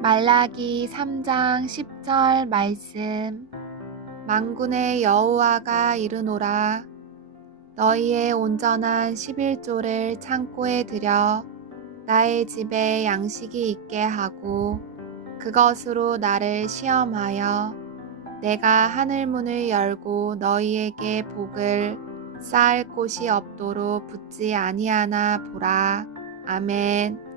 말라기 3장 10절 말씀. 만군의 여호와가 이르노라. 너희의 온전한 11조를 창고에 들여 나의 집에 양식이 있게 하고 그것으로 나를 시험하여 내가 하늘문을 열고 너희에게 복을 쌓을 곳이 없도록 붙지 아니하나 보라. 아멘.